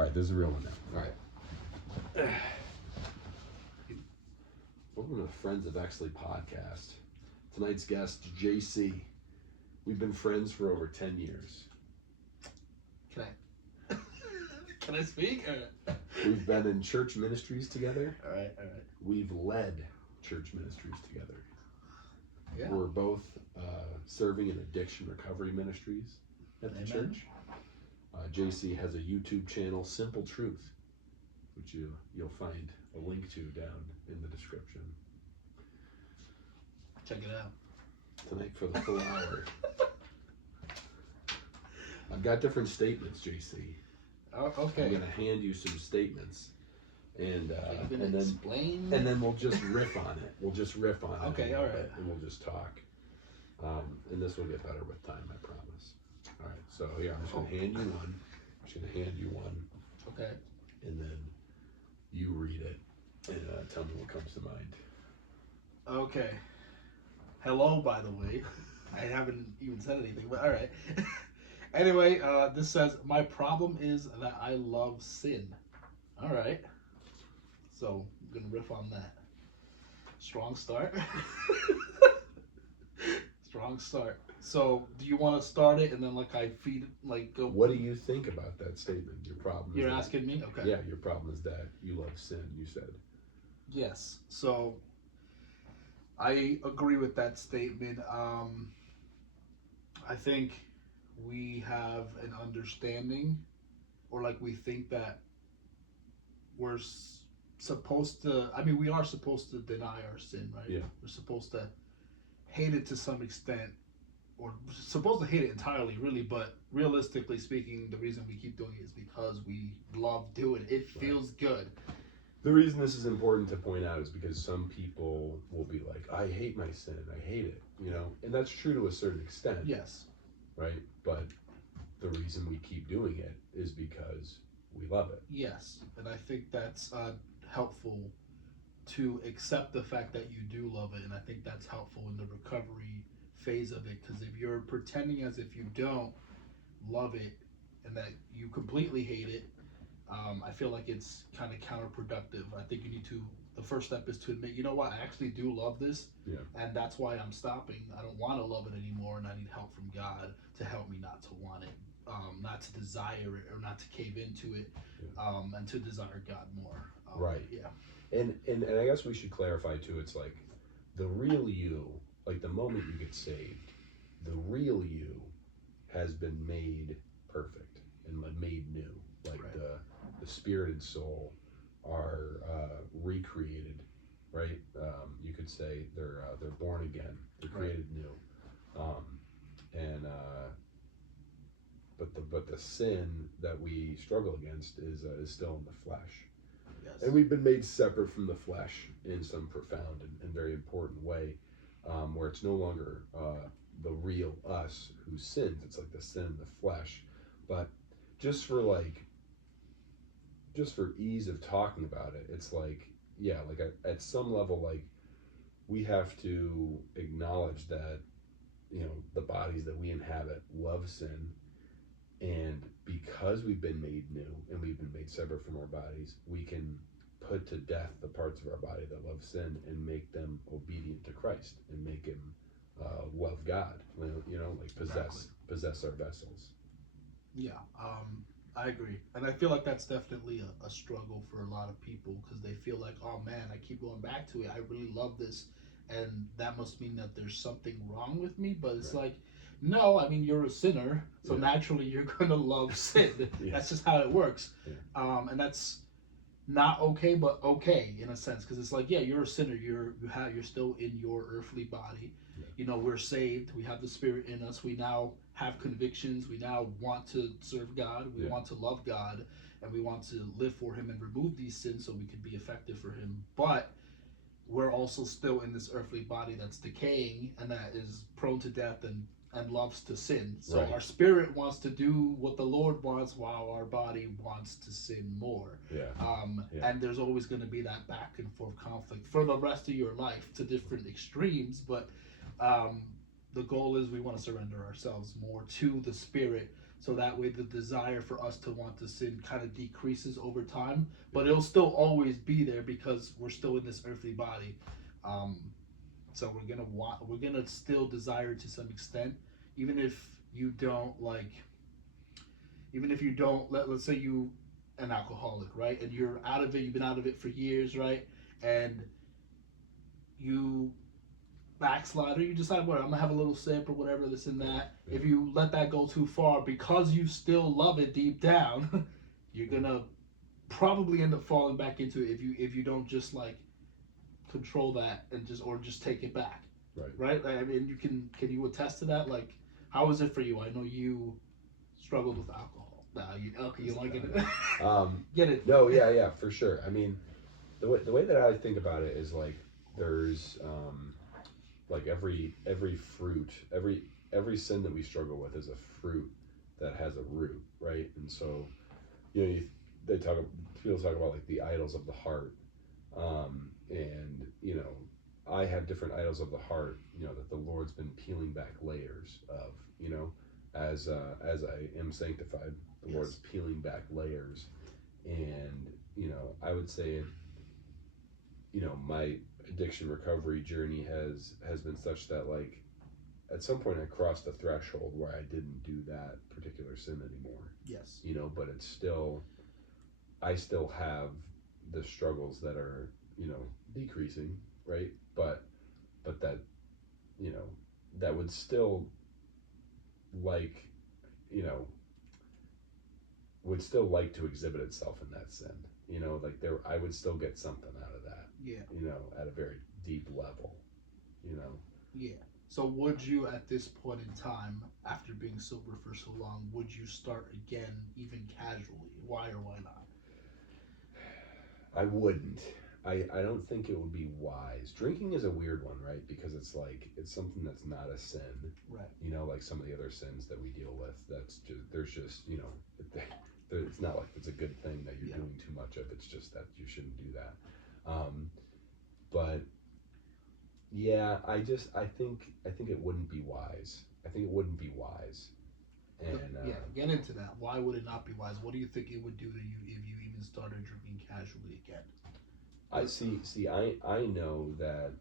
All right, this is a real one now. All right. Welcome to the Friends of Exley podcast. Tonight's guest, JC. We've been friends for over 10 years. Can I speak? We've been in church ministries together. All right. We've led church ministries together. Yeah. We're both serving in addiction recovery ministries at the church. JC has a YouTube channel, Simple Truth, which you'll find a link to down in the description. Check it out. Tonight for the full hour. I've got different statements, JC. Oh, okay. I'm going to hand you some statements, and explain? And then we'll just riff on it. We'll just riff on it. Okay, all right. And we'll just talk. And this will get better with time, I promise. All right. So here, I'm just going to hand you one. I'm just going to hand you one. Okay. And then you read it and tell me what comes to mind. Okay. Hello, by the way. I haven't even said anything, but all right. Anyway, this says, my problem is that I love sin. All right. So I'm going to riff on that. Strong start. Strong start. So do you want to start it and then I feed go? What do you think about that statement? Your problem. You're asking me? Okay. Yeah, your problem is that you love sin, you said. Yes. So I agree with that statement. I think we have an understanding, or we think that we're supposed to, we are supposed to deny our sin, right? Yeah. We're supposed to hate it to some extent, or supposed to hate it entirely, really, but realistically speaking, the reason we keep doing it is because we love doing it. It feels good. The reason this is important to point out is because some people will be like, I hate my sin, I hate it, and that's true to a certain extent. Yes. Right? But the reason we keep doing it is because we love it. Yes, and I think that's helpful to accept the fact that you do love it, and I think that's helpful in the recovery phase of it, because if you're pretending as if you don't love it and that you completely hate it, I feel like it's kind of counterproductive. I think you need to, the first step is to admit, you know what, I actually do love this, and that's why I'm stopping. I don't want to love it anymore, and I need help from God to help me not to want it, not to desire it, or not to cave into it, and to desire God more. Right. Yeah. And I guess we should clarify too, it's like the real you, the moment you get saved, the real you has been made perfect and made new. The spirit and soul are recreated, right? You could say they're born again, they're created new, but the sin that we struggle against is still in the flesh. Yes. And we've been made separate from the flesh in some profound and very important way, where it's no longer the real us who sins. It's like the sin in the flesh. But just for ease of talking about it, it's at some level, we have to acknowledge that, the bodies that we inhabit love sin, and because we've been made new and we've been made separate from our bodies, we can put to death the parts of our body that love sin and make them obedient to Christ and make him love God, possess our vessels. Yeah, I agree. And I feel like that's definitely a struggle for a lot of people, because they feel like, oh man, I keep going back to it. I really love this. And that must mean that there's something wrong with me. But it's no, you're a sinner. So naturally you're going to love sin. That's just how it works. Yeah. And that's not okay, but okay in a sense. Because it's you're a sinner. You're still in your earthly body. Yeah. We're saved. We have the Spirit in us. We now have convictions. We now want to serve God. We want to love God, and we want to live for him and remove these sins so we can be effective for him. But we're also still in this earthly body that's decaying and that is prone to death and loves to sin. So our spirit wants to do what the Lord wants, while our body wants to sin more. And there's always going to be that back and forth conflict for the rest of your life to different extremes. But the goal is we want to surrender ourselves more to the Spirit so that way the desire for us to want to sin kind of decreases over time, but it'll still always be there because we're still in this earthly body. um, so we're gonna still desire to some extent, even if you don't like, even if you don't let's say you an alcoholic, right, and you're out of it, you've been out of it for years, right, and you backslide or you decide, what, I'm gonna have a little sip or whatever, this and that. Yeah. If you let that go too far, because you still love it deep down, you're gonna probably end up falling back into it if you don't just like control that and just take it back. Right. Right. I mean, can you attest to that? Like, how was it for you? I know you struggled with alcohol. Nah, you like it. Get it? No, yeah, for sure. I mean, the way that I think about it is like there's like every fruit, every sin that we struggle with is a fruit that has a root, right? And so, they people talk about like the idols of the heart, and I have different idols of the heart, that the Lord's been peeling back layers of, as I am sanctified, the Yes. Lord's peeling back layers, and I would say, my addiction recovery journey has been such that, like, at some point I crossed the threshold where I didn't do that particular sin anymore. Yes. But it's still, I still have the struggles that are, decreasing, right? But that, that would still, like, you know, would still like to exhibit itself in that sin. Like I would still get something out of that. Yeah. At a very deep level. Yeah. So would you, at this point in time, after being sober for so long, would you start again, even casually? Why or why not? I wouldn't. I don't think it would be wise. Drinking is a weird one, right? Because it's like, it's something that's not a sin. Right. Like some of the other sins that we deal with. That's just, there's just, it's not like it's a good thing that you're doing too much of. It's just that you shouldn't do that. But yeah, I think it wouldn't be wise. I think it wouldn't be wise. And get into that. Why would it not be wise? What do you think it would do to you if you even started drinking casually again? I see. I know that,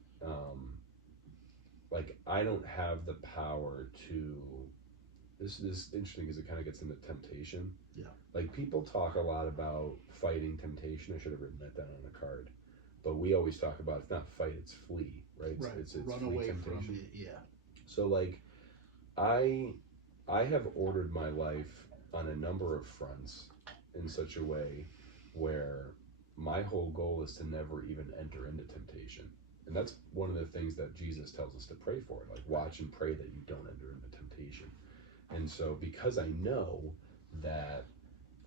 like, I don't have the power to. This is interesting because it kind of gets into temptation. Yeah. Like, people talk a lot about fighting temptation. I should have written that down on a card. But we always talk about, it's not fight, it's flee, right? Right. It's Run flee away temptation. from it. Yeah. So, like, I have ordered my life on a number of fronts in such a way where my whole goal is to never even enter into temptation. And that's one of the things that Jesus tells us to pray for. Like, watch and pray that you don't enter into temptation. And so, because I know that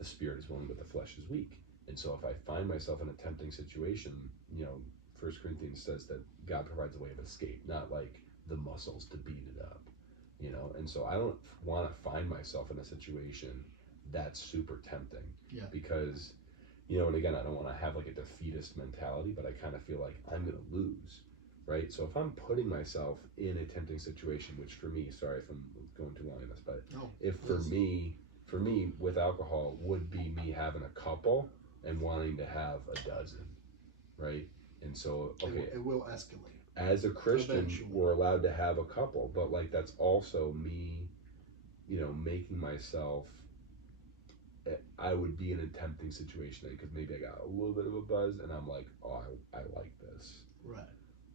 the spirit is willing but the flesh is weak, and so if I find myself in a tempting situation, 1 Corinthians says that God provides a way of escape, not like the muscles to beat it up. And so I don't want to find myself in a situation that's super tempting. Yeah. Because, and again, I don't want to have like a defeatist mentality, but I kind of feel like I'm going to lose, right? So if I'm putting myself in a tempting situation, which for me, sorry if I'm going too long on this, but if for me with alcohol would be me having a couple and wanting to have a dozen, right? And so, okay, it will escalate. As a Christian, Eventually. we're allowed to have a couple, but like that's also me, making myself. I would be in a tempting situation because maybe I got a little bit of a buzz, and I'm like, oh, I like this, right?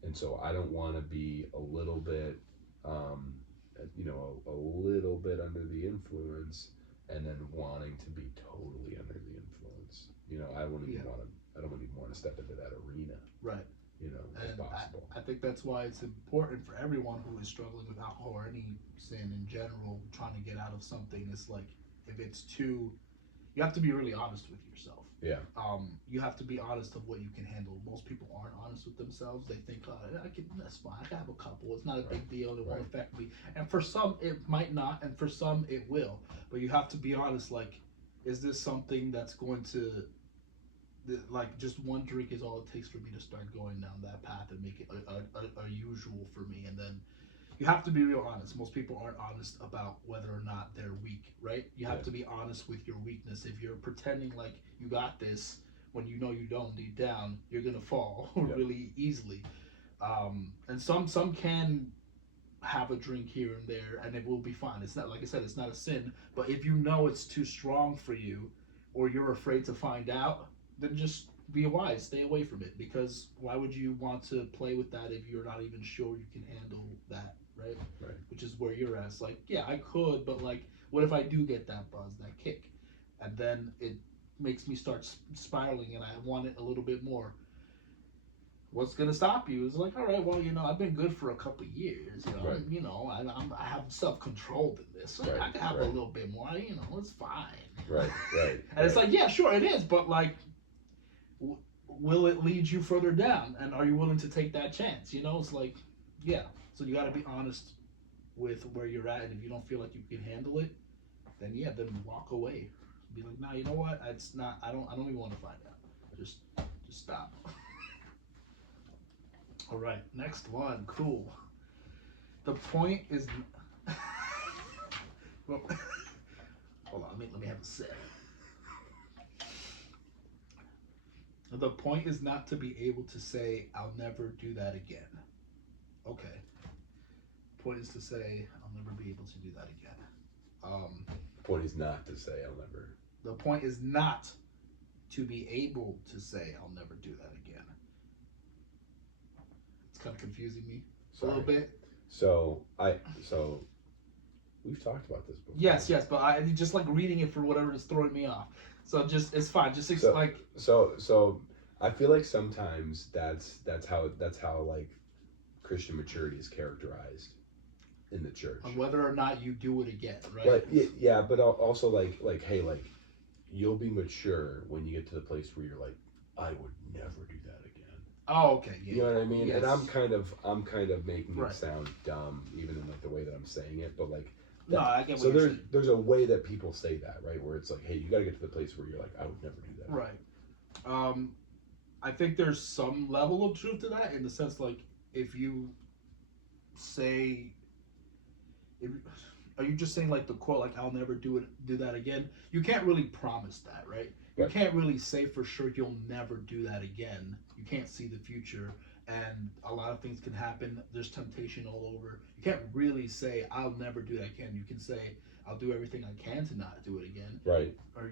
And so I don't want to be a little bit, a little bit under the influence, and then wanting to be totally under the influence. I wouldn't even want to. I don't even want to step into that arena. Right. If possible. I think that's why it's important for everyone who is struggling with alcohol or any sin in general, trying to get out of something. It's like, if it's too, you have to be really honest with yourself. Yeah. You have to be honest of what you can handle. Most people aren't honest with themselves. They think, that's fine. I can have a couple. It's not a big deal. It won't affect me. And for some, it might not, and for some, it will. But you have to be honest. Like, is this something that's going to, like, just one drink is all it takes for me to start going down that path and make it a usual for me, and then you have to be real honest. Most people aren't honest about whether or not they're weak, right? You Yeah. have to be honest with your weakness. If you're pretending like you got this when you know you don't deep down, you're gonna fall Yeah. really easily. And some can have a drink here and there and it will be fine. It's not, like I said, it's not a sin. But if you know it's too strong for you, or you're afraid to find out, then just be wise, stay away from it. Because why would you want to play with that if you're not even sure you can handle that, right? Right. Which is where you're at. It's like, yeah, I could, but like, what if I do get that buzz, that kick, and then it makes me start spiraling, and I want it a little bit more. What's gonna stop you is like, all right, well, I've been good for a couple of years, Right. I have self control in this, so Right. I can have a Right. little bit more, it's fine. Right. Right. And it's like, yeah, sure, it is, but like, will it lead you further down? And are you willing to take that chance? It's like, yeah. So you got to be honest with where you're at, and if you don't feel like you can handle it, then yeah, then walk away. Be like, nah, you know what? It's not. I don't even want to find out. Just stop. All right, next one. Cool. The point is. Well, hold on. Let me have a sip. The point is not to be able to say, "I'll never do that again." Okay. The point is to say, "I'll never be able to do that again." The point is not to say I'll never. The point is not to be able to say, "I'll never do that again." It's kind of confusing me a little bit. So we've talked about this before. Yes, but I just like reading it for whatever is throwing me off. So just it's fine. Just like So I feel like sometimes that's how like Christian maturity is characterized in the church. on whether or not you do it again, right? But yeah, but also like hey, like you'll be mature when you get to the place where you're like, I would never do that again. Oh, okay, yeah. You know what I mean? Yes. And I'm kind of making Right. it sound dumb, even in like the way that I'm saying it. But like, No, I get what so you're saying. there's a way that people say that, right? Where it's like, hey, you got to get to the place where you're like, I would never do that. Right. I think there's some level of truth to that in the sense like if you say, if, are you just saying like the quote like I'll never do that again? You can't really promise that, right? You Right. can't really say for sure you'll never do that again. You can't see the future, and a lot of things can happen. There's temptation all over. You can't really say I'll never do that again. You can say I'll do everything I can to not do it again, Right. or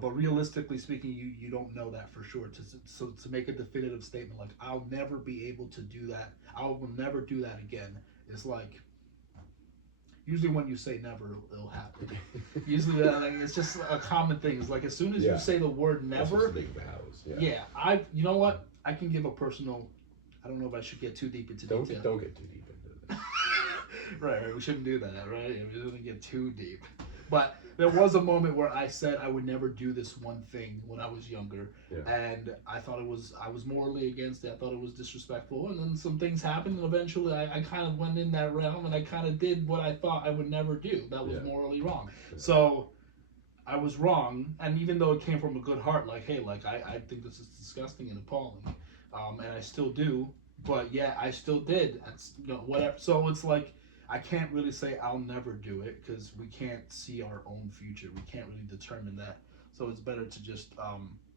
but realistically speaking, you don't know that for sure. To make a definitive statement like I'll never be able to do that, I will never do that again, is like usually when you say never, it'll happen. Usually, like, it's just a common thing. It's like as soon as Yeah. you say the word That's never, just big vows. Yeah. yeah, you know what? I can give a personal. I don't know if I should get too deep into Don't detail. don't get too deep into this. Right, we shouldn't do that, right? We shouldn't get too deep. But there was a moment where I said I would never do this one thing when I was younger, Yeah. and I was morally against it. I thought it was disrespectful, and then some things happened, and eventually I kind of went in that realm, and I kind of did what I thought I would never do. That was Yeah. morally wrong. Yeah. So I was wrong, and even though it came from a good heart, like, hey, like I think this is disgusting and appalling, and I still do, but yeah, I still did. That's whatever. So it's like I can't really say I'll never do it because we can't see our own future. We can't really determine that. So it's better to just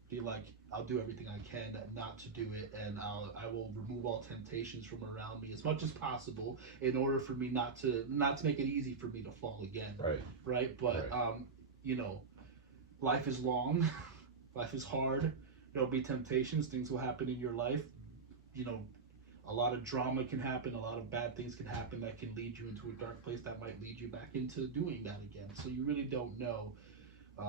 be like, I'll do everything I can not to do it, and I will remove all temptations from around me as much as possible in order for me not to make it easy for me to fall again. Right. Right. But Right. Life is long, life is hard. There'll be temptations. Things will happen in your life. A lot of drama can happen, a lot of bad things can happen that can lead you into a dark place that might lead you back into doing that again. So you really don't know.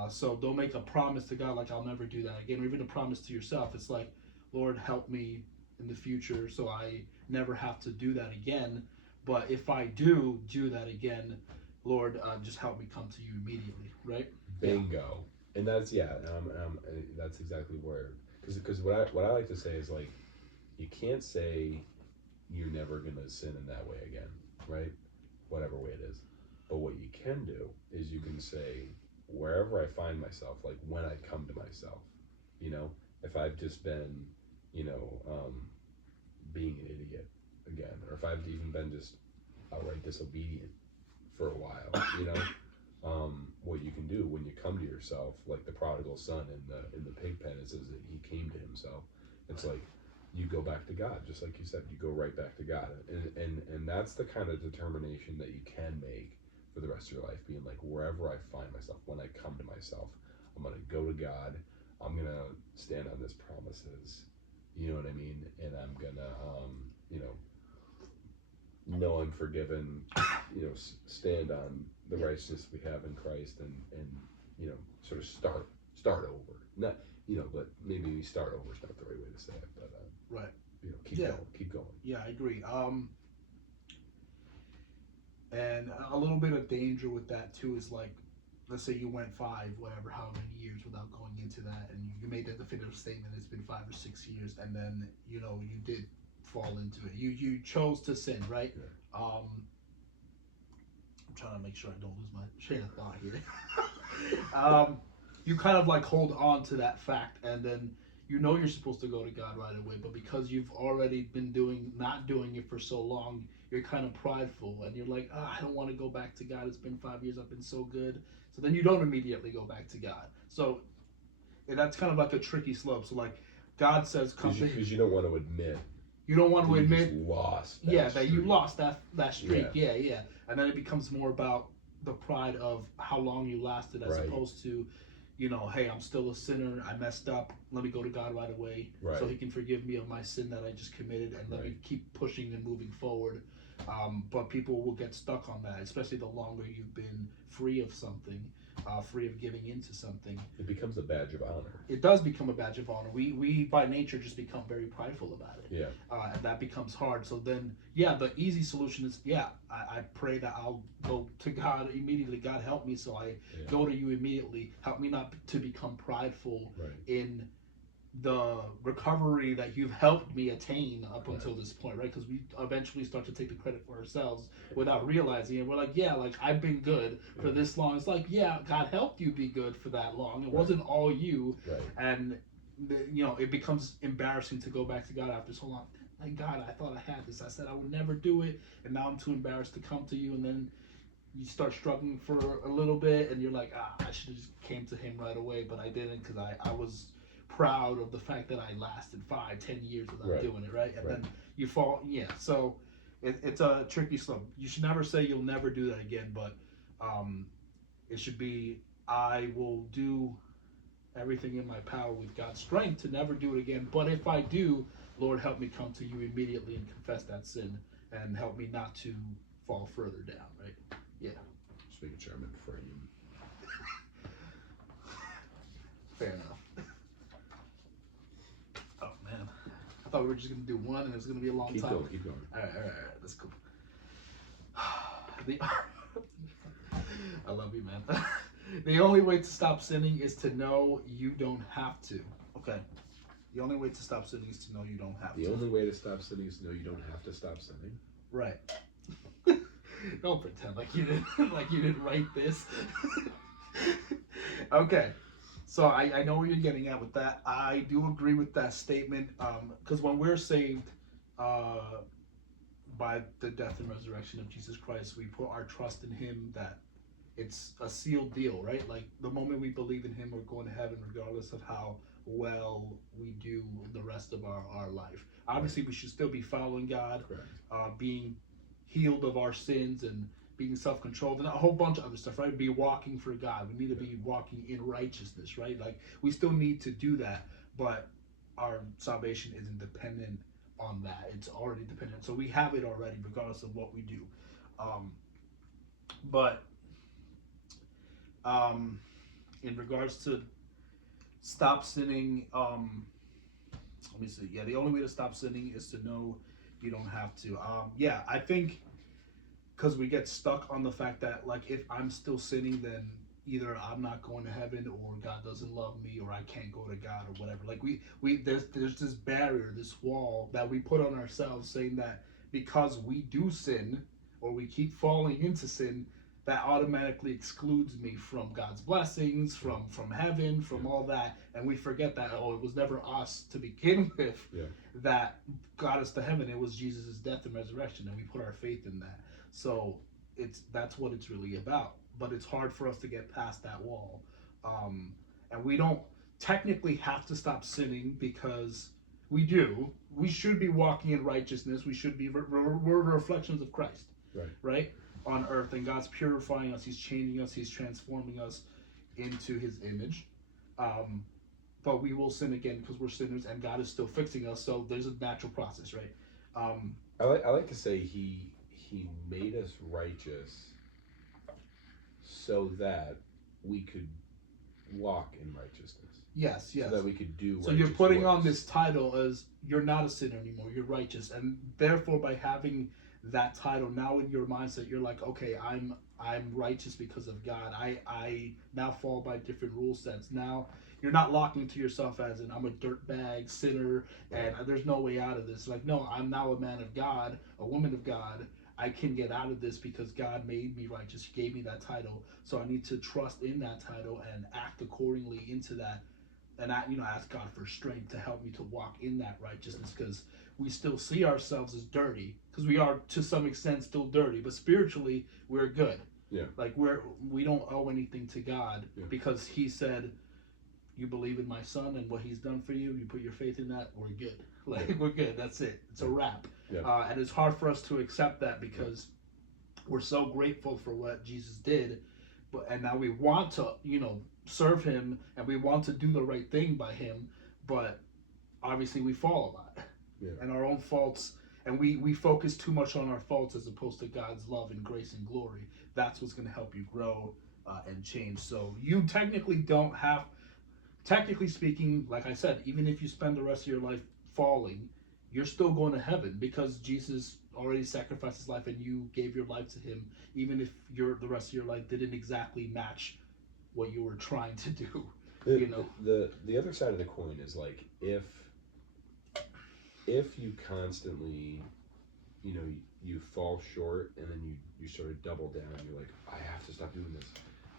So don't make a promise to God like I'll never do that again, or even a promise to yourself. It's like, Lord, help me in the future so I never have to do that again. But if I do that again, Lord, just help me come to you immediately, right? Bingo. And that's that's exactly where because what I like to say is like you can't say you're never gonna sin in that way again, right? Whatever way it is. But what you can do is you can say wherever I find myself, like when I come to myself, if I've just been, being an idiot again, or if I've even been just outright disobedient for a while, what you can do when you come to yourself, like the prodigal son in the pig pen, it says that he came to himself. It's like you go back to God, just like you said, you go right back to God, and that's the kind of determination that you can make for the rest of your life, being like wherever I find myself, when I come to myself, I'm gonna go to God, I'm gonna stand on His promises, you know what I mean, and I'm gonna you know I'm forgiven, stand on the Yeah. righteousness we have in Christ, and sort of start over. Not but maybe start over is not the right way to say it, but Right. keep Yeah. going, keep going. Yeah, I agree. And a little bit of danger with that too is like, let's say you went five, whatever, how many years without going into that, and you made that definitive statement. It's been 5 or 6 years, and then you did fall into it. You chose to sin, right? Yeah. I'm trying to make sure I don't lose my train of thought here. um, you kind of like hold on to that fact, and then you're supposed to go to God right away, but because you've already been not doing it for so long, you're kind of prideful, and you're like, oh, I don't want to go back to God. It's been 5 years. I've been so good. So then you don't immediately go back to God. So that's kind of like a tricky slope. So like God says, come to Him. Because you don't want to admit You don't want that to you admit, just lost yeah, that that you streak. lost that streak. Yeah. Yeah, yeah. And then it becomes more about the pride of how long you lasted, as Right. opposed to, hey, I'm still a sinner. I messed up. Let me go to God right away, Right. so He can forgive me of my sin that I just committed, and let me Right. keep pushing and moving forward. But people will get stuck on that, especially the longer you've been free of something, free of giving into something. It becomes a badge of honor. It does become a badge of honor. We by nature just become very prideful about it. Yeah. And that becomes hard. So then, yeah, the easy solution is, I pray that I'll go to God immediately. God, help me, so I go to you immediately. Help me not to become prideful Right. in the recovery that you've helped me attain up Right. until this point, right? Because we eventually start to take the credit for ourselves without realizing it. We're like, yeah, like I've been good for this long. It's like, yeah, God helped you be good for that long. It Right. wasn't all you. Right. And it becomes embarrassing to go back to God after so long. Like, God, I thought I had this. I said I would never do it, and now I'm too embarrassed to come to you. And then you start struggling for a little bit, and you're like, I should have just came to Him right away, but I didn't, because I was proud of the fact that I lasted 5-10 years without Right. doing it, right? And Right. then you fall, so it's a tricky slope. You should never say you'll never do that again, but it should be, I will do everything in my power with God's strength to never do it again. But if I do, Lord, help me come to you immediately and confess that sin, and help me not to fall further down, right? Yeah. Just making sure I'm in frame. Fair enough. Oh man, I thought we were just gonna do one, and it was gonna be a long Keep time. going, keep going. All right, that's cool. I love you, man. The only way to stop sinning is to know you don't have to. Okay. The only way to stop sinning is to know you don't have to. The only way to stop sinning is to know you don't have to stop sinning. Right. Don't pretend like you didn't write this. Okay. So I know where you're getting at with that. I do agree with that statement, because when we're saved by the death and resurrection of Jesus Christ, we put our trust in Him, that it's a sealed deal, right? Like the moment we believe in Him, we're going to heaven regardless of how well we do the rest of our life. Obviously, we should still be following God, being healed of our sins, and being self-controlled, and a whole bunch of other stuff, right? Be walking for God. We need to be walking in righteousness, right? Like we still need to do that, but our salvation isn't dependent on that. It's already dependent. So we have it already, regardless of what we do. But in regards to stop sinning, let me see. Yeah, the only way to stop sinning is to know you don't have to. I think because we get stuck on the fact that, like, if I'm still sinning, then either I'm not going to heaven, or God doesn't love me, or I can't go to God, or whatever. Like there's this barrier, this wall that we put on ourselves, saying that because we do sin, or we keep falling into sin, that automatically excludes me from God's blessings, from heaven, from Yeah. all that, and we forget that it was never us to begin with Yeah. that got us to heaven. It was Jesus' death and resurrection, and we put our faith in that. So that's what it's really about. But it's hard for us to get past that wall, and we don't technically have to stop sinning because we do. We should be walking in righteousness. We should be we're reflections of Christ, Right. right, on earth, and God's purifying us. He's changing us. He's transforming us into His image. Um, but we will sin again because we're sinners, and God is still fixing us. So there's a natural process, right? Um, I like to say he made us righteous so that we could walk in righteousness, yes, so yes. that we could do So you're righteous putting on works. this title as you're not a sinner anymore. You're righteous, and therefore, by having that title now in your mindset, you're like, okay, I'm righteous because of God. I now fall by different rule sets. Now you're not locking to yourself as in I'm a dirtbag sinner, Right. and there's no way out of this. Like, no, I'm now a man of God, a woman of God. I can get out of this because God made me righteous. He gave me that title, so I need to trust in that title and act accordingly into that, and I, ask God for strength to help me to walk in that righteousness because we still see ourselves as dirty because we are to some extent still dirty, but spiritually we're good. Yeah. Like we don't owe anything to God Yeah. because He said, "You believe in my Son and what He's done for you. You put your faith in that. We're good. Like Yeah. we're good. That's it. It's a wrap." Yeah. And it's hard for us to accept that because we're so grateful for what Jesus did, and now we want to serve Him and we want to do the right thing by Him, but obviously we fall a lot, Yeah. and our own faults, and we focus too much on our faults as opposed to God's love and grace and glory. That's what's going to help you grow and change. So you technically don't have, technically speaking, like I said, even if you spend the rest of your life falling, you're still going to heaven because Jesus already sacrificed His life and you gave your life to Him, even if the rest of your life didn't exactly match what you were trying to do. The, the other side of the coin is like if you constantly, you fall short, and then you sort of double down, you're like, I have to stop doing this,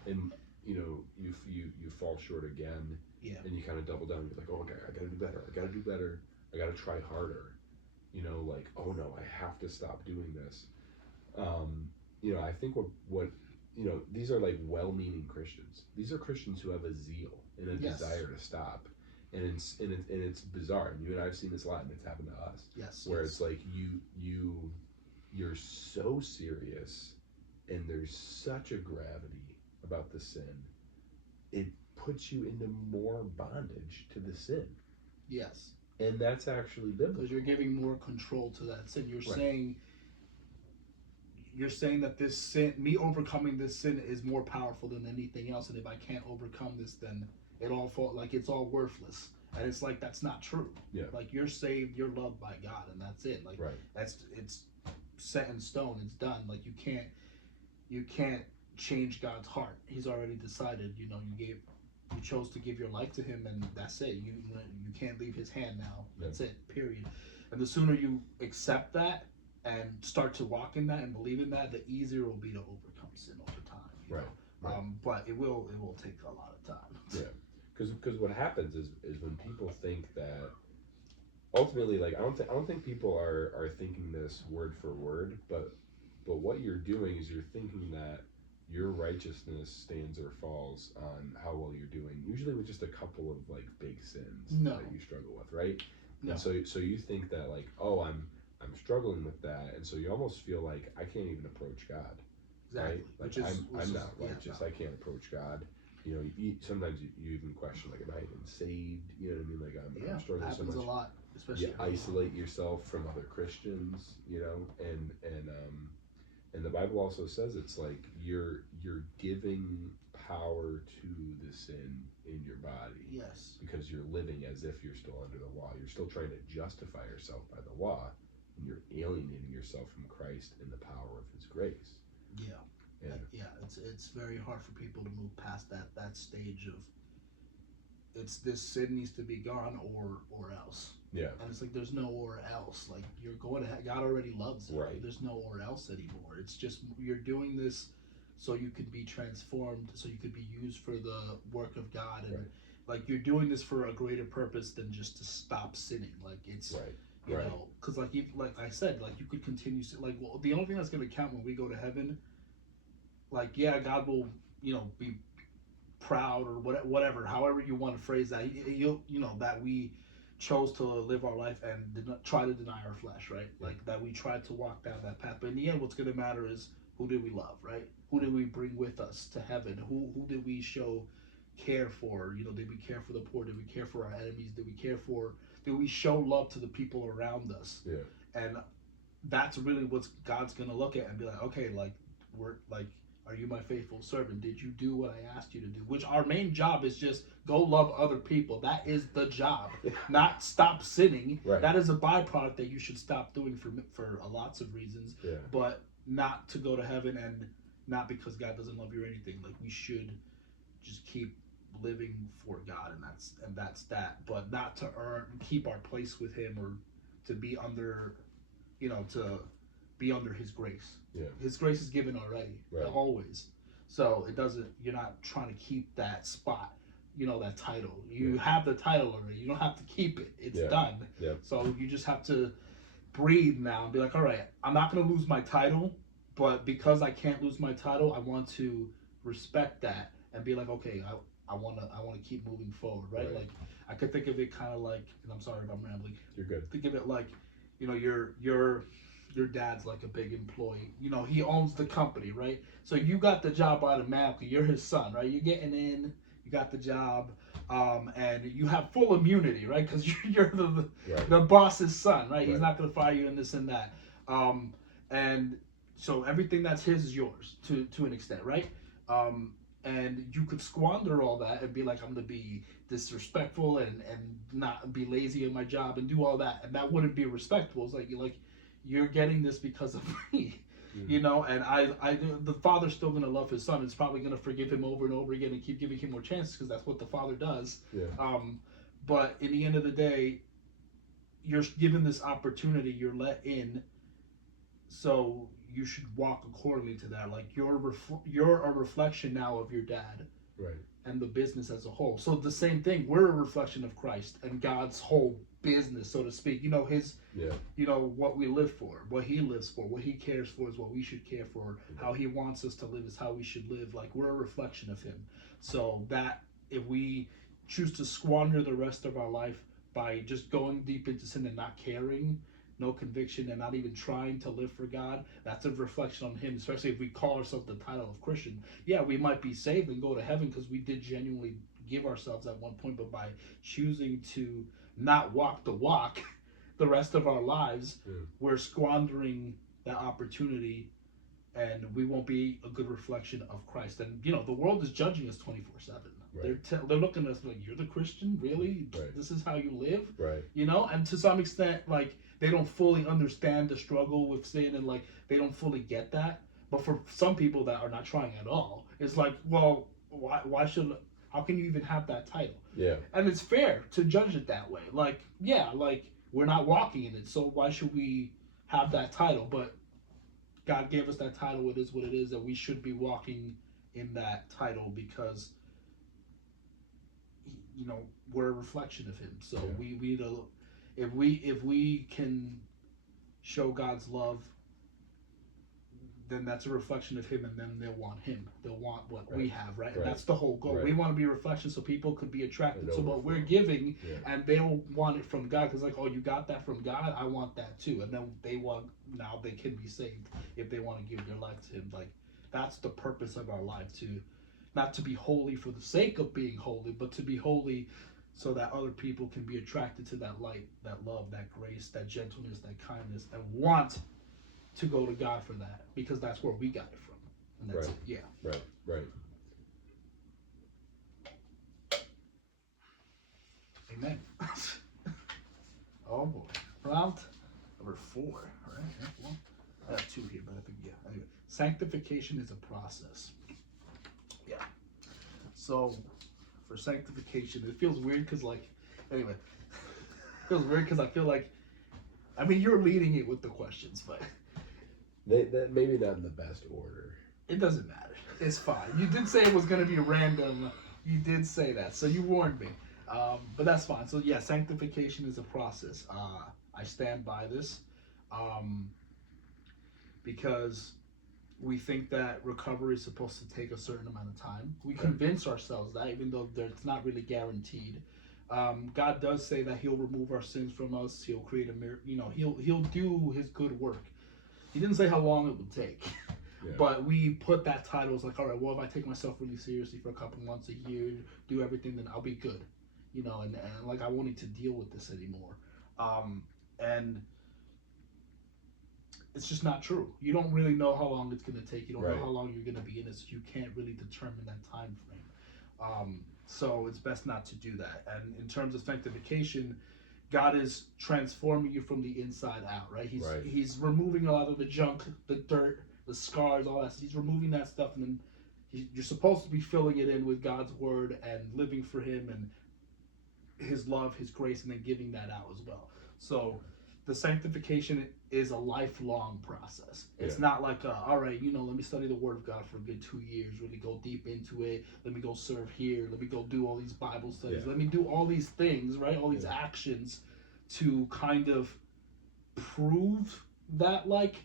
and you fall short again, Yeah. and you kind of double down, you're like, oh, okay, I gotta do better, I gotta try harder, like, oh no, I have to stop doing this. I think what these are like well-meaning Christians. These are Christians who have a zeal and a Yes. desire to stop, and it's bizarre. And you and I've seen this a lot, and it's happened to us. Yes. Where yes. it's like you're so serious, and there's such a gravity about the sin. It puts you into more bondage to the sin, Yes. and that's actually biblical. Because you're giving more control to that sin. You're Right. saying that this sin, me overcoming this sin, is more powerful than anything else, and if I can't overcome this, then it's all worthless. And it's like that's not true. Yeah. Like you're saved, you're loved by God, and that's it. Like Right. it's set in stone. It's done. Like you can't change God's heart. He's already decided. You chose to give your life to Him, and that's it. You can't leave His hand now. That's it. Period. And the sooner you accept that and start to walk in that and believe in that, the easier it will be to overcome sin over time. Right. Right. But it will take a lot of time. Yeah. Because what happens is when people think that ultimately, like, I don't think people are thinking this word for word, but what you're doing is you're thinking that your righteousness stands or falls on how well you're doing, usually with just a couple of like big sins No. that you struggle with, right? No. And so you think that like, oh, I'm struggling with that, and so you almost feel like I can't even approach God. Exactly. Right? Like I'm not righteous. I can't approach God. Sometimes you even question, like, am I even saved? You know what I mean? Like I'm struggling so happens much. a lot, especially. You isolate yourself from other Christians, and the Bible also says it's like you're giving power to the sin in your body. Yes. Because you're living as if you're still under the law. You're still trying to justify yourself by the law, and you're alienating yourself from Christ and the power of His grace. Yeah. And It's very hard for people to move past that stage of this sin needs to be gone or else. yeah, And it's like there's no or else. Like you're going to God already loves it. Right. There's no or else anymore. It's just you're doing this so you could be transformed, so you could be used for the work of God, and Right. like you're doing this for a greater purpose than just to stop sinning. Like it's Right. you Right. know, because like you, like I said, like you could continue like, well, the only thing that's gonna count when we go to heaven, like yeah, God will be proud or whatever, however you want to phrase that. You know that we chose to live our life and did not try to deny our flesh, right? Yeah. Like that we tried to walk down that path. But in the end, what's going to matter is who did we love, right? Who did we bring with us to heaven? Who did we show care for? You know, did we care for the poor? Did we care for our enemies? Did we show love to the people around us? Yeah. And that's really what God's gonna look at and be like, okay, like we're like, are you my faithful servant? Did you do what I asked you to do? Which our main job is just go love other people. That is the job, not stop sinning. Right. That is a byproduct that you should stop doing for lots of reasons, Yeah. but not to go to heaven, and not because God doesn't love you or anything. Like we should just keep living for God, and that's that. But not to keep our place with Him, or to be under to be under His grace. Yeah. His grace is given already, Right. always. So it doesn't. You're not trying to keep that spot. That title. You Yeah. have the title already. You don't have to keep it. It's Yeah. done. Yeah. So you just have to breathe now and be like, all right, I'm not going to lose my title, but because I can't lose my title, I want to respect that and be like, okay, I want to keep moving forward, right? Right. Like I could think of it kind of like, and I'm sorry if I'm rambling. You're good. Think of it like, your dad's like a big employee. He owns the company, right? So you got the job automatically. You're his son, right? You're getting in. You got the job, and you have full immunity, right? Because you're Right. the boss's son, right? He's Right. not going to fire you in this and that. And so everything that's his is yours to an extent, right? And you could squander all that and be like, I'm going to be disrespectful and not be lazy in my job and do all that, and that wouldn't be respectable. It's like you're getting this because of me. And I the father's still gonna love his son. It's probably gonna forgive him over and over again and keep giving him more chances because that's what the father does. Yeah. But in the end of the day, you're given this opportunity. You're let in, so you should walk accordingly to that. Like you're a reflection now of your dad. Right. And the business as a whole. So the same thing. We're a reflection of Christ and God's whole business, so to speak. His. Yeah. What we live for, what He lives for, what He cares for is what we should care for. How He wants us to live is how we should live. Like we're a reflection of Him. So that if we choose to squander the rest of our life by just going deep into sin and not caring, no conviction, and not even trying to live for God, that's a reflection on Him. Especially if we call ourselves the title of Christian. Yeah, we might be saved and go to heaven because we did genuinely give ourselves at one point, but by choosing to not walk the walk the rest of our lives, we're squandering that opportunity, and we won't be a good reflection of Christ. And the world is judging us 24/7. Right. They're looking at us like, you're the Christian, really? Right. This is how you live? Right. And to some extent, like they don't fully understand the struggle with sin, and like they don't fully get that. But for some people that are not trying at all, it's like, well, how can you even have that title? Yeah. And it's fair to judge it that way. Like, yeah, like we're not walking in it, so why should we have that title? But God gave us that title. It is what it is, and we should be walking in that title because we're a reflection of Him. So if we can show God's love, then that's a reflection of Him, and then they'll want Him. They'll want what we have, right? And that's the whole goal. Right. We want to be a reflection so people could be attracted to what we're overflow. giving, Yeah. and they'll want it from God. Because like, oh, you got that from God? I want that too. And then now they can be saved if they want to give their life to Him. Like, that's the purpose of our life, not to be holy for the sake of being holy, but to be holy so that other people can be attracted to that light, that love, that grace, that gentleness, that kindness, and want to go to God for that, because that's where we got it from. And that's Right. it. Yeah. Right. Amen. Oh boy. Round number 4. All right. Yeah, well, I have 2 here, but I think, yeah. Anyway, sanctification is a process. Yeah. So, for sanctification, it feels weird because, like, anyway, it feels weird because I feel like, I mean, you're leading it with the questions, but That maybe not in the best order. It doesn't matter. It's fine. You did say it was going to be random. You did say that, so you warned me. But that's fine. So yeah, sanctification is a process. I stand by this um, because we think that recovery is supposed to take a certain amount of time. We convince ourselves that, even though it's not really guaranteed. God does say that He'll remove our sins from us. He'll create a miracle. He'll do His good work. He didn't say how long it would take. Yeah. But we put that title as like, all right, well, if I take myself really seriously for a couple months, a year, do everything, then I'll be good. And like I won't need to deal with this anymore. And it's just not true. You don't really know how long it's going to take. You don't know how long you're going to be in it, so you can't really determine that time frame. So it's best not to do that. And in terms of sanctification, God is transforming you from the inside out, right? He's removing a lot of the junk, the dirt, the scars, all that. He's removing that stuff, and then you're supposed to be filling it in with God's word and living for Him and His love, His grace, and then giving that out as well. So the sanctification is a lifelong process. It's not like, all right, let me study the Word of God for a good 2 years, really go deep into it. Let me go serve here. Let me go do all these Bible studies. Let me do all these things, right? All these actions to kind of prove that, like,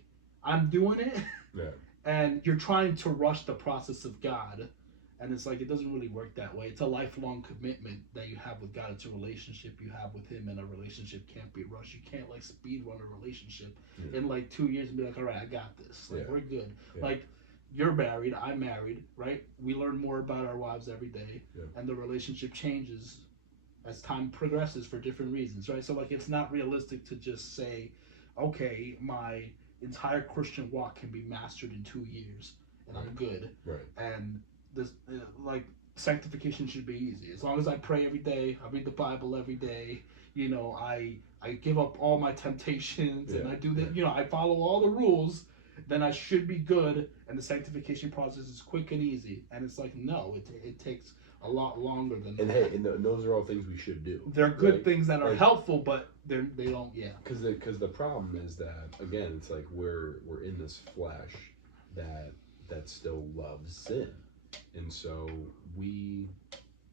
I'm doing it. Yeah. And you're trying to rush the process of God. And it's like, it doesn't really work that way. It's a lifelong commitment that you have with God. It's a relationship you have with Him, and a relationship can't be rushed. You can't like speed run a relationship in like 2 years and be like, all right, I got this. Like, we're good. Like, you're married, I'm married, right? We learn more about our wives every day, and the relationship changes as time progresses for different reasons, right? So like, it's not realistic to just say, okay, my entire Christian walk can be mastered in 2 years, and I'm good. Right. And this like sanctification should be easy. As long as I pray every day, I read the Bible every day, I give up all my temptations, and I do that, I follow all the rules, then I should be good, and the sanctification process is quick and easy. And it's like, no, it takes a lot longer than and that. Hey, and those are all things we should do. They're good things that are helpful, but they don't. Because the problem is that, again, it's like we're in this flesh that still loves sin, and so we,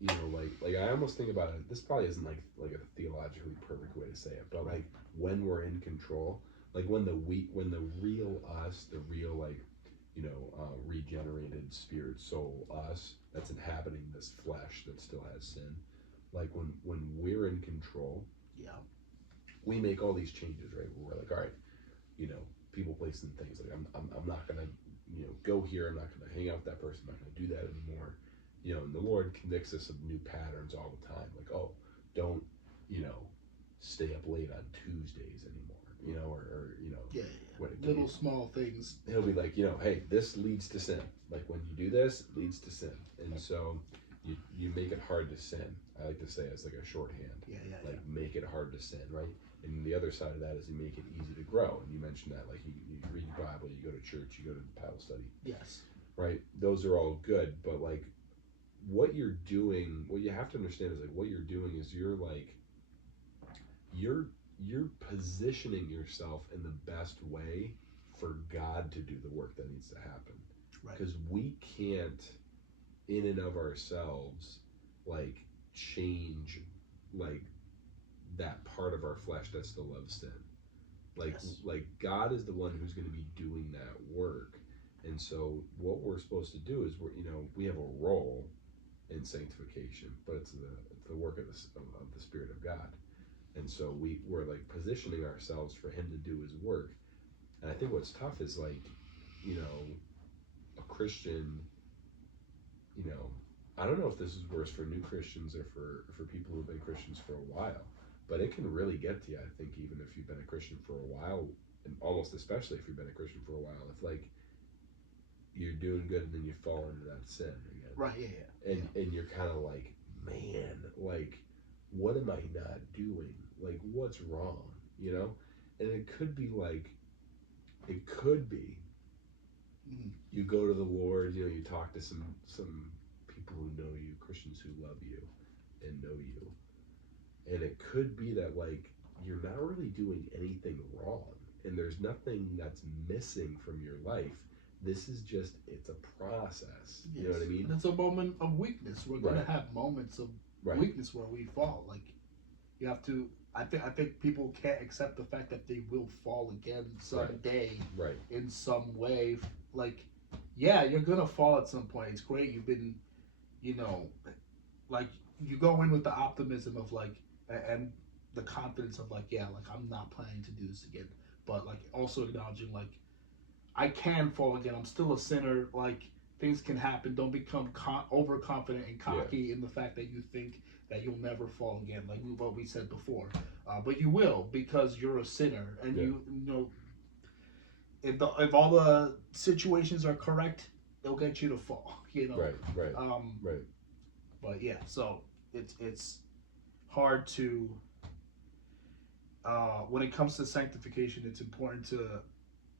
like I almost think about it. This probably isn't like a theologically perfect way to say it, but like when we're in control, like when the real us, the real regenerated spirit, soul us that's inhabiting this flesh that still has sin, like when we're in control, we make all these changes, right? Where we're like, all right, people, place, and things. Like I'm not gonna go here. I'm not gonna hang out with that person. I'm not gonna do that anymore. And the Lord convicts us of new patterns all the time. Like, oh, don't stay up late on Tuesdays anymore. Or little small things. He'll be like, hey, this leads to sin. Like when you do this, it leads to sin, and so you make it hard to sin. I like to say it's like a shorthand. Like make it hard to sin, right? And the other side of that is you make it easy to grow. And you mentioned that, like you read the Bible, you go to church, you go to Bible study. Yes. Right? Those are all good, but like what you're doing, what you have to understand is like what you're doing is you're positioning yourself in the best way for God to do the work that needs to happen. Right. Because we can't in and of ourselves like change like that part of our flesh that still loves sin. Like God is the one who's going to be doing that work. And so what we're supposed to do is we have a role in sanctification, but it's the work of the Spirit of God. And so we're like positioning ourselves for Him to do His work. And I think what's tough is like, a Christian, I don't know if this is worse for new Christians or for people who've been Christians for a while, but it can really get to you, I think, even if you've been a Christian for a while, and almost especially if you've been a Christian for a while, if like you're doing good and then you fall into that sin again. Right, And you're kind of like, man, like, what am I not doing? Like, what's wrong? And it could be you go to the Lord, you talk to some people who know you, Christians who love you and know you. And it could be that like you're not really doing anything wrong, and there's nothing that's missing from your life, This is just, it's a process. You know Yes, what I mean? and it's a moment of weakness. We're gonna Right. have moments of Right. weakness where we fall. Like you have to. I think people can't accept the fact that they will fall again Right. someday Right. in some way. Like, yeah, you're gonna fall at some point. It's great. You've been, you know, like you go in with the optimism of like and the confidence of like, yeah, like I'm not planning to do this again. But like also acknowledging like I can fall again. I'm still a sinner. Like things can happen. Don't become overconfident and Yeah. cocky in the fact that you think that you'll never fall again, like what we said before. But you will because you're a sinner, and Yeah. you know if all the situations are correct, they'll get you to fall. You know, Right. Right. um, Right. but yeah, so it's hard to when it comes to sanctification. It's important to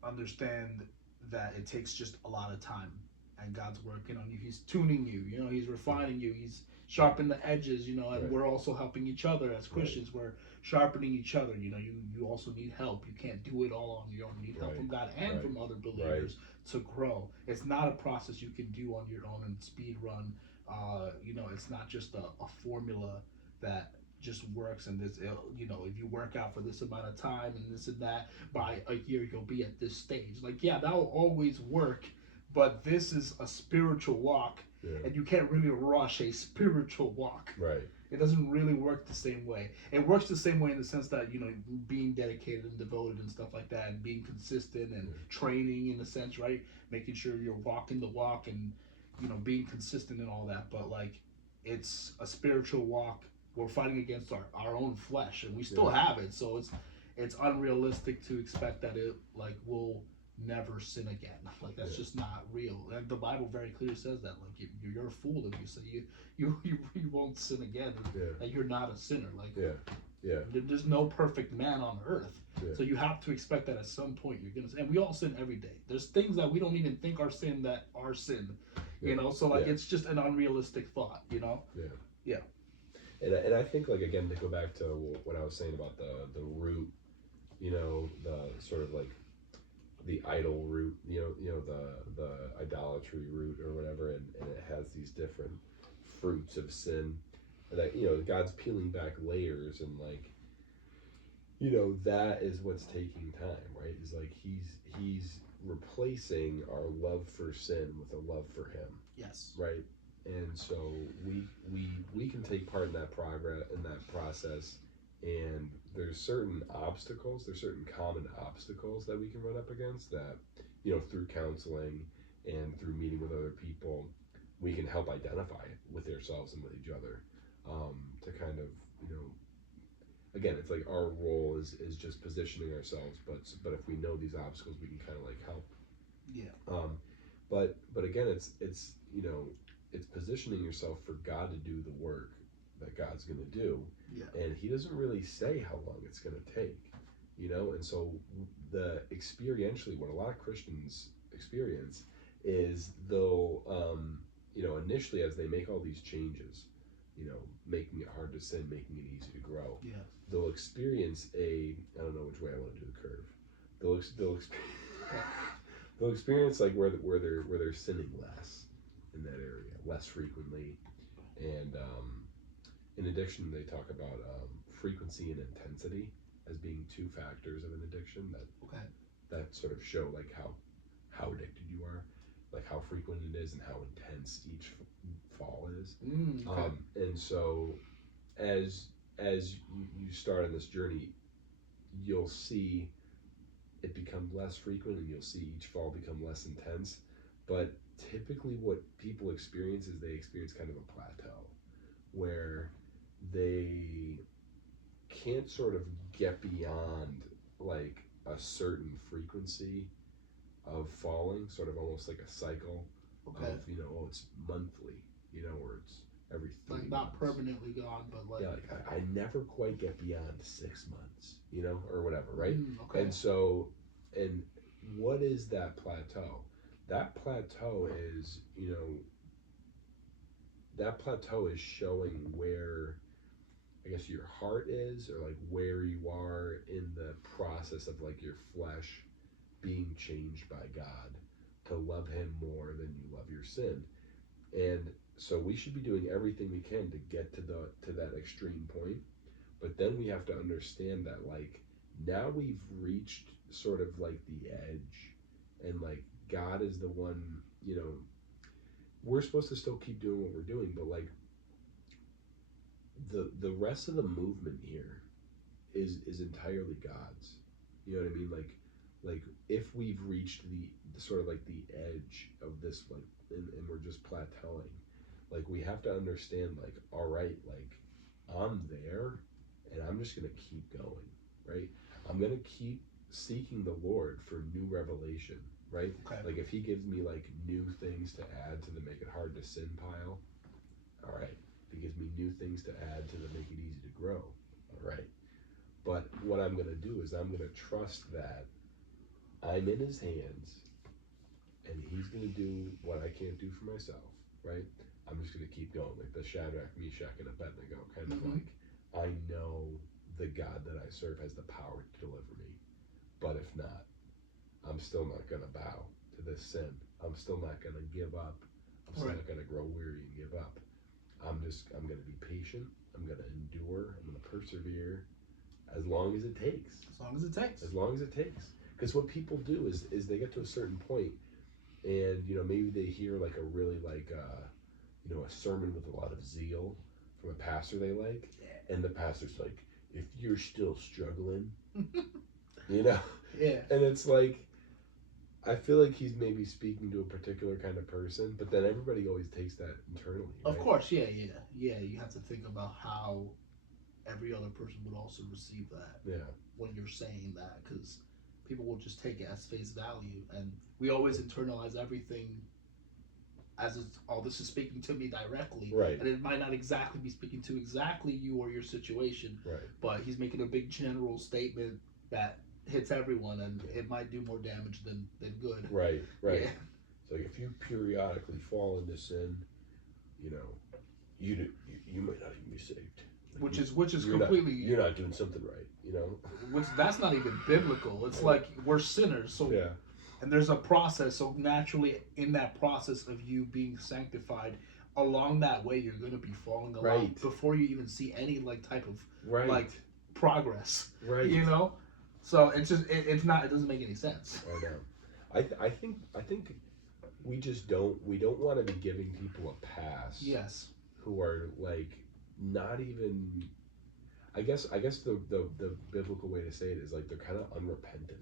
understand that it takes just a lot of time and God's working on you. He's tuning you, you know, he's refining you, he's Right. sharpening the edges, you know, and Right. we're also helping each other as Right. Christians. We're sharpening each other, you know, you also need help. You can't do it all on your own. You need help Right. from God and Right. from other Right. believers to grow. It's not a process you can do on your own and speed run. You know, it's not just a formula that just works and this you know if you work out for this amount of time and this and that by a year you'll be at this stage. Like, yeah, that will always work, but this is a spiritual walk, Yeah. and you can't really rush a spiritual walk. Right. It doesn't really work the same way. It works the same way in the sense that, you know, being dedicated and devoted and stuff like that, and being consistent and Yeah. training in a sense, right? Making sure you're walking the walk and, you know, being consistent and all that. But like, it's a spiritual walk. We're fighting against our own flesh, and we still Yeah. have it. So it's unrealistic to expect that it like will never sin again. Like that's Yeah. just not real. And the Bible very clearly says that. Like you're a fool if you say you won't sin again, Yeah. and you're not a sinner. Like Yeah. Yeah. there's no perfect man on earth. Yeah. So you have to expect that at some point you're gonna sin. And we all sin every day. There's things that we don't even think are sin that are sin. Yeah. You know, so like Yeah. it's just an unrealistic thought, you know? Yeah. Yeah. And I think, like, again, to go back to what I was saying about the root, you know, the sort of like the idol root, the idolatry root or whatever, and it has these different fruits of sin, and that, God's peeling back layers, and like, that is what's taking time, right? Is like he's replacing our love for sin with a love for him, Yes. right? And so we can take part in that progress, in that process, and there's certain common obstacles that we can run up against, that through counseling and through meeting with other people, we can help identify with ourselves and with each other, to kind of, again, it's like our role is just positioning ourselves, but if we know these obstacles, we can kind of like help. Yeah. But again, it's positioning yourself for God to do the work that God's going to do, Yeah. and He doesn't really say how long it's going to take, and so the experientially, what a lot of Christians experience is they'll, initially, as they make all these changes, making it hard to sin, making it easy to grow, Yeah. they'll experience I don't know which way I want to do the curve. They'll they'll experience like where they're sinning less in that area, less frequently, and in addiction, they talk about frequency and intensity as being two factors of an addiction Okay. that sort of show like how addicted you are, like how frequent it is and how intense each fall is. Okay. And so as you start on this journey, you'll see it become less frequent, and you'll see each fall become less intense. But typically, what people experience is they experience kind of a plateau where they can't sort of get beyond like a certain frequency of falling, sort of almost like a cycle Okay. of, it's monthly, or it's every 3 Like months. not permanently gone, but like Yeah, like I never quite get beyond 6 months, or whatever, right? okay. And so, and what is that plateau? That plateau is, showing where, I guess, your heart is, or like where you are in the process of like your flesh being changed by God, to love him more than you love your sin. And so we should be doing everything we can to get to that extreme point. But then we have to understand that like now we've reached sort of like the edge, and like God is the one, you know, we're supposed to still keep doing what we're doing, but like the rest of the movement here is entirely God's. You know what I mean? Like if we've reached the sort of like the edge of this, like, and we're just plateauing, like we have to understand, like, all right, like I'm there, and I'm just gonna keep going, right? I'm gonna keep seeking the Lord for new revelation, right? Okay. Like if He gives me like new things to add to the make it hard to sin pile, all right. If He gives me new things to add to the make it easy to grow, all right. But what I'm gonna do is I'm gonna trust that I'm in His hands, and He's gonna do what I can't do for myself, right? I'm just gonna keep going, like the Shadrach, Meshach, and Abednego, kind of Mm-hmm. like I know the God that I serve has the power to deliver me. But if not, I'm still not gonna bow to this sin. I'm still not gonna give up. I'm still Right. not gonna grow weary and give up. I'm gonna be patient. I'm gonna endure. I'm gonna persevere as long as it takes. As long as it takes. As long as it takes. Because what people do is they get to a certain point, and you know maybe they hear like a really like you know a sermon with a lot of zeal from a pastor they like, Yeah. and the pastor's like, if you're still struggling, you know, Yeah. and it's like I feel like he's maybe speaking to a particular kind of person, but then everybody always takes that internally, Of right? course, yeah, yeah, yeah. You have to think about how every other person would also receive that Yeah. when you're saying that, because people will just take it as face value, and we always internalize everything as it's, oh, this is speaking to me directly, Right. and it might not exactly be speaking to exactly you or your situation, Right. but he's making a big general statement that hits everyone, and Yeah. it might do more damage than good. Right. Right. Yeah. It's like if you periodically fall into sin, you know, you might not even be saved. Like Which is you're completely you're not doing something right. You know. which that's not even biblical. It's like we're sinners, so Yeah. and there's a process. So naturally, in that process of you being sanctified, along that way, you're going to be falling along Right. before you even see any like type of Right. like progress. Right. You know, so it's just it's not. It doesn't make any sense. I know. I think we don't want to be giving people a pass. Yes. Who are like not even. I guess the biblical way to say it is like they're kind of unrepentant.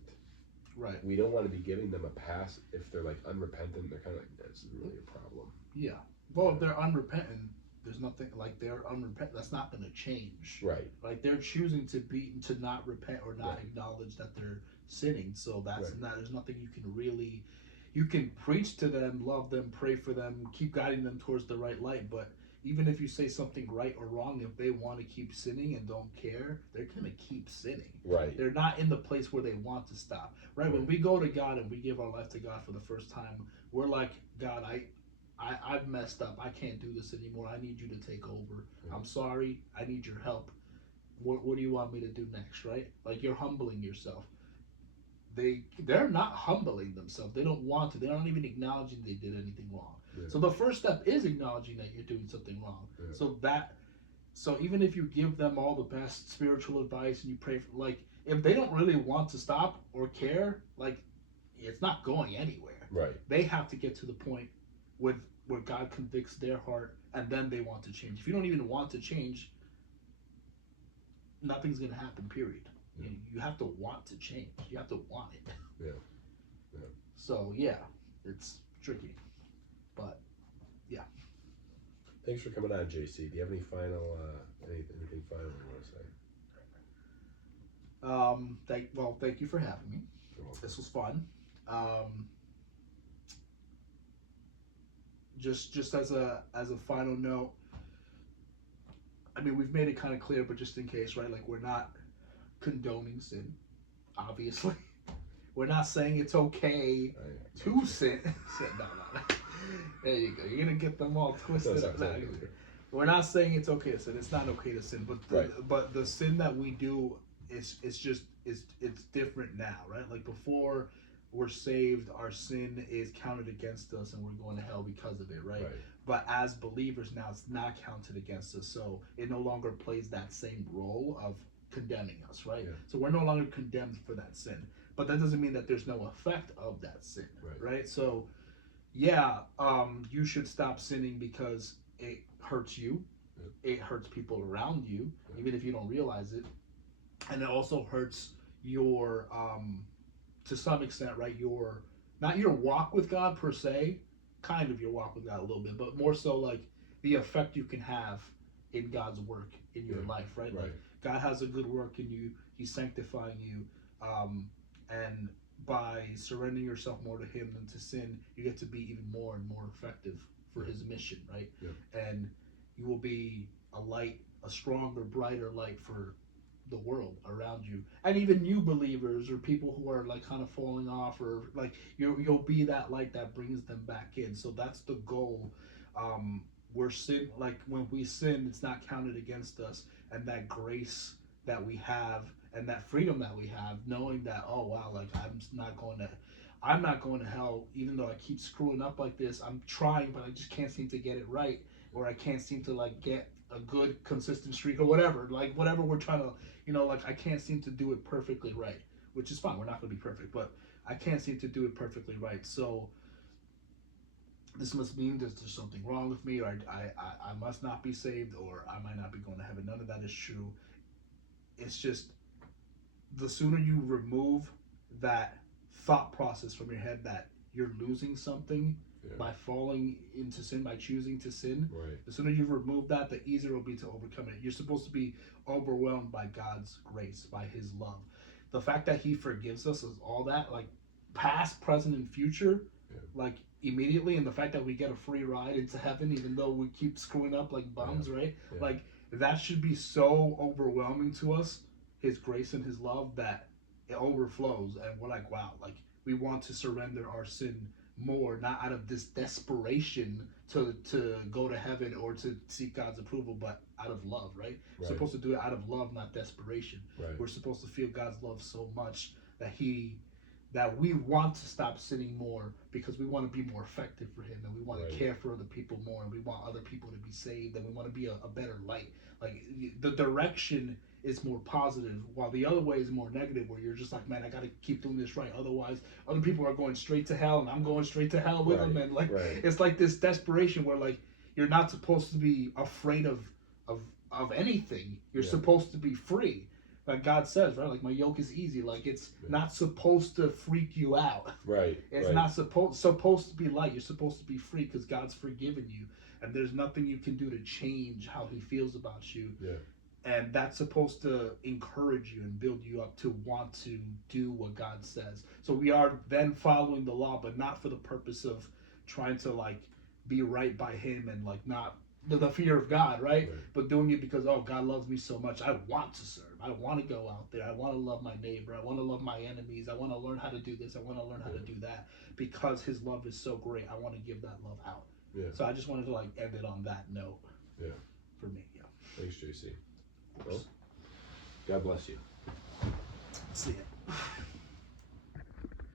Right. We don't want to be giving them a pass if they're like unrepentant. They're kind of like that's really a problem. Yeah. Well, if they're unrepentant, there's nothing like they're unrepentant. That's not going to change. Right. Like they're choosing to not repent or not Right. acknowledge that they're sinning. So that's Right. not. There's nothing you can really. You can preach to them, love them, pray for them, keep guiding them towards the right light. But even if you say something right or wrong, if they want to keep sinning and don't care, they're gonna keep sinning. Right. They're not in the place where they want to stop. Right? When we go to God and we give our life to God for the first time, we're like, God, I've messed up. I can't do this anymore. I need you to take over. Yeah. I'm sorry. I need your help. What do you want me to do next? Right? Like you're humbling yourself. They're not humbling themselves. They don't want to. They're not even acknowledging they did anything wrong. Yeah. So the first step is acknowledging that you're doing something wrong. Yeah. So even if you give them all the best spiritual advice and you pray for, like, if they don't really want to stop or care, like, it's not going anywhere. Right. They have to get to the point where God convicts their heart, and then they want to change. If you don't even want to change, nothing's gonna happen. Period. Yeah. You have to want to change. You have to want it. Yeah. Yeah. So yeah, it's tricky, but Thanks for coming on, JC. Do you have any final anything final you want to say? thank you for having me. You're welcome. This was fun. Just as a final note, I mean we've made it kind of clear, but just in case, right? Like we're not condoning sin, obviously. We're not saying it's okay to sin. No. There you go. You're gonna get them all twisted. We're not saying it's okay to sin. It's not okay to sin, but the sin that we do is just it's different now, right? Like before, we're saved, our sin is counted against us, and we're going to hell because of it, right? Right. But as believers now, it's not counted against us, so it no longer plays that same role of condemning us, right? Yeah. So we're no longer condemned for that sin, but that doesn't mean that there's no effect of that sin, Right. right? So yeah, you should stop sinning because it hurts you, Yeah. it hurts people around you, Yeah. even if you don't realize it, and it also hurts your to some extent, right? Your not your walk with God per se, kind of your walk with God a little bit, but more so like the effect you can have in God's work in your Yeah. life, right? Right. Like God has a good work in you, He's sanctifying you, and by surrendering yourself more to Him than to sin, you get to be even more and more effective for Yeah. His mission, right? Yeah. And you will be a light, a stronger, brighter light for the world around you, and even new believers or people who are like kind of falling off, or like you'll be that light that brings them back in. So that's the goal. We're sin like when we sin, it's not counted against us, and that grace that we have and that freedom that we have, knowing that, oh wow, like I'm not going to hell, even though I keep screwing up like this. I'm trying, but I just can't seem to get it right, or I can't seem to like get a good consistent streak or whatever. Like whatever we're trying to, like I can't seem to do it perfectly right, which is fine. We're not going to be perfect, but I can't seem to do it perfectly right. So this must mean that there's something wrong with me, or I must not be saved, or I might not be going to heaven. None of that is true. It's just the sooner you remove that thought process from your head that you're losing something Yeah. by falling into sin, by choosing to sin, Right. the sooner you remove that, the easier it will be to overcome it. You're supposed to be overwhelmed by God's grace, by His love. The fact that He forgives us is all that, like past, present, and future, Yeah. like immediately, and the fact that we get a free ride into heaven, even though we keep screwing up like bums, Yeah. right? Yeah. Like that should be so overwhelming to us, His grace and His love, that it overflows, and we're like, wow, like we want to surrender our sin more, not out of this desperation to go to heaven or to seek God's approval, but out of love, right? We're Right. supposed to do it out of love, not desperation. Right. We're supposed to feel God's love so much that we want to stop sinning more because we want to be more effective for Him, and we want Right. to care for other people more, and we want other people to be saved, and we want to be a better light. Like the direction is more positive, while the other way is more negative, where you're just like, man, I got to keep doing this right, otherwise other people are going straight to hell, and I'm going straight to hell with them, Right. and like Right. it's like this desperation where like you're not supposed to be afraid of of anything. You're Yeah. supposed to be free, like God says, right? Like my yoke is easy. Like it's Yeah. not supposed to freak you out. Right. It's Right. not supposed to be light. You're supposed to be free because God's forgiven you, and there's nothing you can do to change how He feels about you. Yeah. And that's supposed to encourage you and build you up to want to do what God says. So we are then following the law, but not for the purpose of trying to like be right by Him and like not the fear of God, right? Right. But doing it because, oh, God loves me so much. I want to serve. I want to go out there. I want to love my neighbor. I want to love my enemies. I want to learn how to do this. I want to learn how to do that because His love is so great. I want to give that love out. Yeah. So I just wanted to like end it on that note. Yeah. For me, yeah. Thanks, JC. Well, God bless you. See ya.